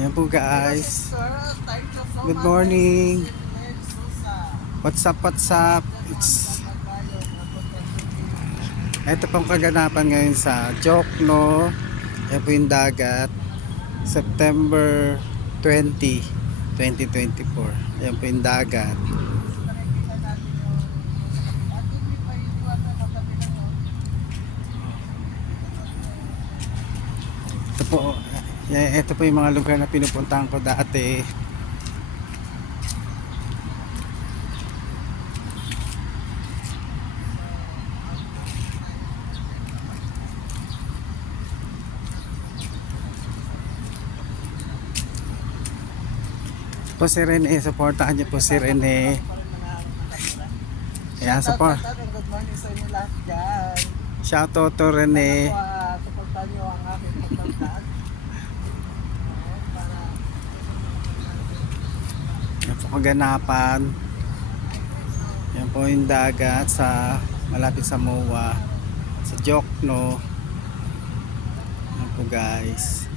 Yan po guys. Good morning. What's up, what's up? Ito pong kaganapan ngayon sa Jokno. Yan po yung dagat. September 20, 2024. Yan po yung dagat. Ito po. Ito po yung mga lugar na pinupuntahan ko dati. Po si Rene, supportahan niyo po si Rene. Ayan, support. Good morning sa inyo lahat dyan. Shout out to Rene. Supportan nyo ang aking pagpagdaan. Yan po kaganapan. Yan po yung dagat sa malapit sa MOA, sa Jokno. Yan po guys.